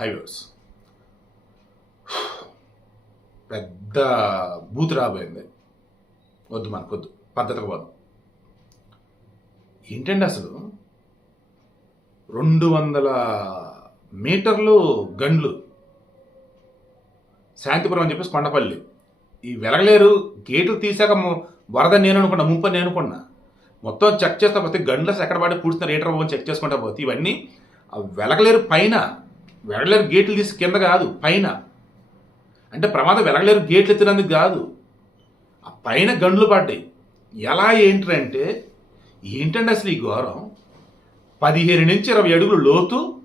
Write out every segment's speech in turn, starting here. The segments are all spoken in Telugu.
హైవేస్. పెద్ద బూత్ రాబోయింది. వద్దు మనకు వద్దు. పద్ధతికి పోదాం. ఏంటండి అసలు? రెండు వందల మీటర్లు గండ్లు. శాంతిపురం అని చెప్పేసి కొండపల్లి. ఈ వెలగలేరు గేట్లు తీసాక ము- వరద నేను అనుకున్నా ముంపు నేను అనుకున్నా. మొత్తం చెక్ చేస్తా పోతే గండ్లస్ ఎక్కడ పడి పూడుతున్నారు ఏటర్ బాబు చెక్ చేసుకుంటా పోతే ఇవన్నీ వెలగలేరు పైన వెరగలేరు గేట్లు తీసి కింద కాదు పైన. అంటే ప్రమాదం వెలగలేరు గేట్లు ఎత్తినందుకు కాదు. ఆ పైన గండ్లు పడ్డాయి. ఎలా ఏంటంటే ఏంటండి అసలు ఈ ఘోరం? పదిహేను నుంచి ఇరవై అడుగులు లోతు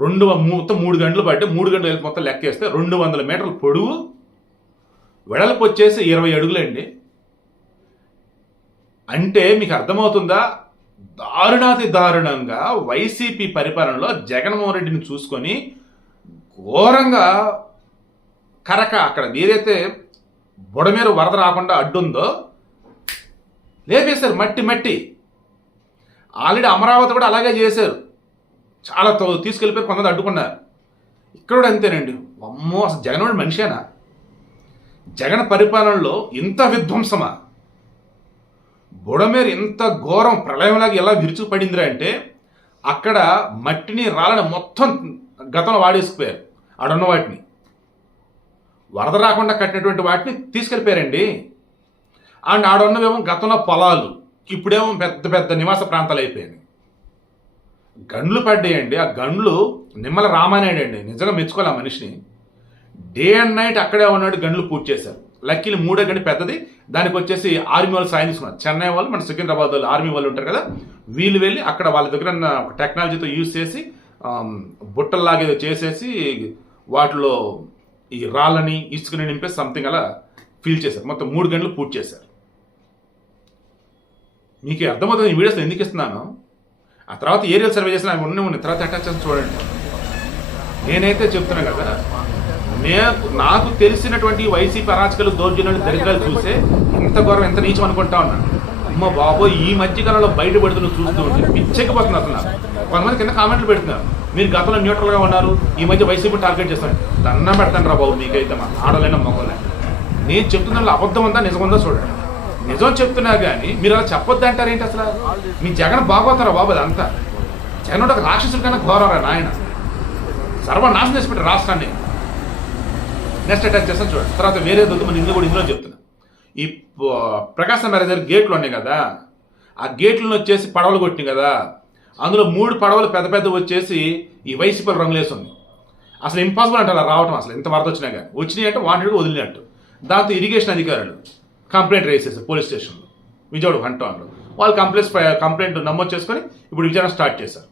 రెండు మొత్తం మూడు గంటలు పడితే మూడు గంటలు మొత్తం లెక్కేస్తే రెండు వందల మీటర్ల పొడువు. వెడల్పు వచ్చేసి ఇరవై అడుగులండి. అంటే మీకు అర్థమవుతుందా? దారుణాతి దారుణంగా వైసీపీ పరిపాలనలో జగన్మోహన్ రెడ్డిని చూసుకొని ఘోరంగా కరక అక్కడ ఏదైతే బుడమేరు వరద రాకుండా అడ్డుందో లేపేశారు మట్టి మట్టి. ఆల్రెడీ అమరావతి కూడా అలాగే చేశారు. చాలా తో- తీసుకెళ్ళిపోయి కొంతమంది అడ్డుకున్నారు. ఇక్కడ కూడా అంతేనండి. అమ్మో అసలు జగన్ మనిషేనా? జగన్ పరిపాలనలో ఇంత విధ్వంసమా? బుడమేరు ఇంత ఘోరం ప్రళయంలాగా ఎలా విరుచుకుపడిందిరా అంటే అక్కడ మట్టిని రాళ్ళని మొత్తం గతంలో వాడేసుకుపోయారు. ఆడున్న వాటిని. వరద రాకుండా కట్టినటువంటి వాటిని తీసుకెళ్ళిపోయారండి. అండ్ ఆడున్నవేమో గతంలో పొలాలు ఇప్పుడేమో పెద్ద పెద్ద నివాస ప్రాంతాలు అయిపోయాయి గండ్లు పడ్డాయండి. ఆ గండ్లు నిమ్మల రామానాయుడు అండి. నిజంగా మెచ్చుకోవాలి ఆ మనిషిని. డే అండ్ నైట్ అక్కడే ఉన్నాడు గండ్లు పూర్తి చేశారు. లక్కీలు మూడో కంటే పెద్దది. దానికి వచ్చేసి ఆర్మీ వాళ్ళు సాయం తీసుకున్నారు. చెన్నై వాళ్ళు మన సికింద్రాబాద్ వాళ్ళు ఆర్మీ వాళ్ళు ఉంటారు కదా వీళ్ళు వెళ్ళి అక్కడ వాళ్ళ దగ్గర ఒక టెక్నాలజీతో యూజ్ చేసి బుట్టల్లాగేదో బుట్టల్లాగా చేసేసి వాటిలో ఈ రాళ్ళని ఇసుకని నింపేసి సంథింగ్ అలా ఫీల్ చేశారు. మొత్తం మూడు గంటలు పూర్తి చేశారు. మీకు అర్థమవుతుంది ఈ వీడియోస్ ఎందుకు ఇస్తున్నాను? ఆ తర్వాత ఏరియల్ సర్వే చేసిన అవి ఉన్నాయి ఉన్నాయి తర్వాత అటాచ్ చేసి చూడండి. నేనైతే చెప్తున్నా కదా నేను నాకు తెలిసినటువంటి వైసీపీ అరాచకాలు దౌర్జన్యాలు దరిద్రాలు చూసే ఇంత ఘోరం ఎంత నీచం అనుకుంటా ఉన్నాను. అమ్మ బాబో ఈ మధ్యకాలంలో బయటపడుతున్న చూస్తూ ఉంటే పిచ్చెక్కిపోతున్నారు అసలు. కొంతమంది కింద కామెంట్లు పెడుతున్నారు. మీరు గతంలో న్యూట్రల్గా ఉన్నారు ఈ మధ్య వైసీపీ టార్గెట్ చేస్తారు. దండం పెడతాను రా బాబు మీకైతే మా ఆడలైన మొగలే. నేను చెప్తున్న అబద్ధం ఉందా నిజం ఉందా చూడండి. నిజం చెప్తున్నా కానీ మీరు అలా చెప్పొద్దు అంటారేంటి అసలు? మీ జగన్ బాగోతారా బాబు అదంతా? జగన్ ఒక రాక్షసుల కన్నా ఘోరరా నాయన. సర్వనాశనం చేసి పెట్టారు రాష్ట్రాన్ని. నెక్స్ట్ అటాచ్ చేస్తాను చూడండి. తర్వాత వేరే దొద్దు మన ఇందులో కూడా ఇందులో చెప్తున్నా. ఈ ప్రకాశం మ్యారేజ్ దగ్గర గేట్లు ఉన్నాయి కదా ఆ గేట్లను వచ్చేసి పడవలు కొట్టినాయి కదా అందులో మూడు పడవలు పెద్ద పెద్ద వచ్చేసి ఈ వైసీపీ రంగులేసి ఉంది అసలు ఇంపాసిబుల్ అంటారు అలా రావటం అసలు. ఇంత వరద వచ్చినా కానీ. వచ్చినాయి అంటే వాంటెడ్ వదిలినట్టు. దాంతో ఇరిగేషన్ అధికారులు కంప్లైంట్ రేస్ చేశారు పోలీస్ స్టేషన్లో విజయవాడ వన్ టౌన్లో వాళ్ళు కంప్లైంట్స్ కంప్లైంట్ నమోదు చేసుకొని ఇప్పుడు విచారణ స్టార్ట్ చేశారు.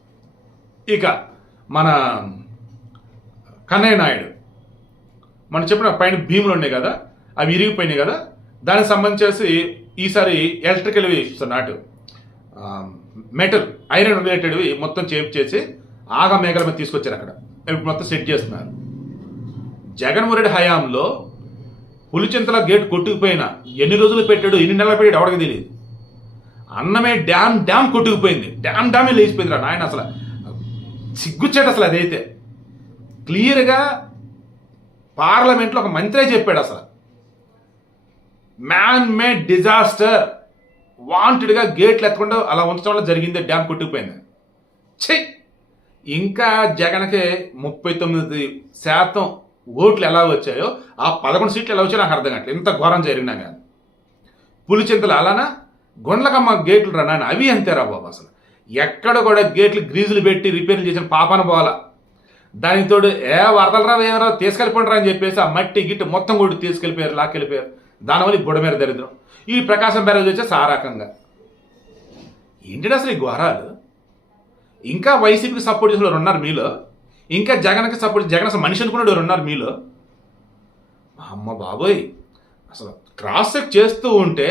ఇక మన కన్నయ్య నాయుడు మనం చెప్పిన పైన భీములు ఉన్నాయి కదా అవి ఇరిగిపోయినాయి కదా దానికి సంబంధించేసి ఈసారి ఎలక్ట్రికల్ నాటు. మెటల్ ఐరన్ రిలేటెడ్వి మొత్తం చేప్ చేసి ఆగా మేఘల మీద తీసుకొచ్చారు అక్కడ. ఇప్పుడు మొత్తం సెట్ చేస్తున్నారు. జగన్మోహన్ రెడ్డి హయాంలో పులిచింతల గేట్ కొట్టుకుపోయినా ఎన్ని రోజులు పెట్టాడు ఎన్ని నెలలు పెట్టాడు ఎవరికి తెలియదు. అన్నమే డ్యామ్ డ్యామ్ కొట్టుకుపోయింది. డ్యామ్ డ్యామే లేచిపోయిందిరా నాయన అసలు. సిగ్గుచ్చాడు అసలు అదైతే. క్లియర్గా పార్లమెంట్లో ఒక మంత్రే చెప్పాడు అసలు. Man made disaster. వాంటెడ్గా గేట్లు ఎత్తకుండా అలా ఉంచడం వల్ల జరిగింది డ్యామ్ కొట్టుకుపోయింది. ఛీ! ఇంకా జగన్కి ముప్పై తొమ్మిది శాతం ఓట్లు ఎలా వచ్చాయో ఆ పదకొండు సీట్లు ఎలా వచ్చాయో నాకు అర్థం కావట్లేదు. ఇంత ఘోరం జరిగినా కానీ పులిచింతలు అలానా? గుండ్లకమ్మ గేట్లు రా అవి అంతేరా బాబు అసలు. ఎక్కడ కూడా గేట్లు గ్రీజులు పెట్టి రిపేర్లు చేసిన పాపాన పోవాలా? దానికి తోడు ఏ వరదలు రావు ఏమరా తీసుకెళ్ళిపోండి అని చెప్పేసి ఆ మట్టి గిట్టి మొత్తం కూడా తీసుకెళ్ళిపోయారు లాక్కెళ్ళిపోయారు. దానివల్ల బుడ మీద దరిద్రం. ఈ ప్రకాశం బ్యారేజ్ వచ్చే సారాకంగా రకంగా. ఏంటి అసలు ఈ ఘోరాలు ఇంకా వైసీపీకి సపోర్ట్ చేసిన వారు ఉన్నారు మీలో. ఇంకా జగన్కి సపోర్ట్ జగన్ అసలు మనిషి అనుకునే వారు ఉన్నారు మీలో? అమ్మ బాబోయ్! అసలు క్రాస్ చెక్ చేస్తూ ఉంటే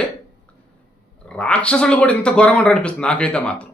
రాక్షసులు కూడా ఇంత ఘోరంగా ఉంటారు అనిపిస్తుంది నాకైతే మాత్రం.